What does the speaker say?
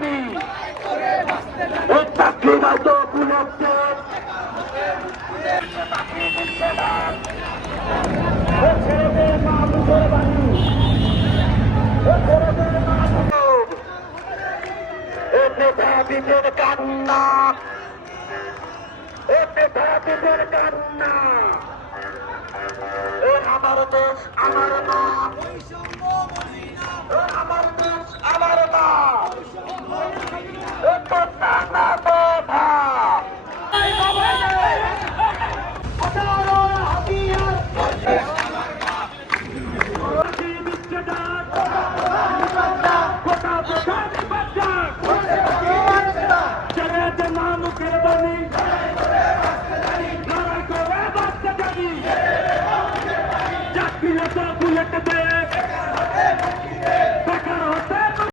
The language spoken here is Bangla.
জানি এই চাকরি হয়তো উপলক্ষে মেধাবীদের কান্না মেধাবীদের কান্না আমার দেশ আমার নাম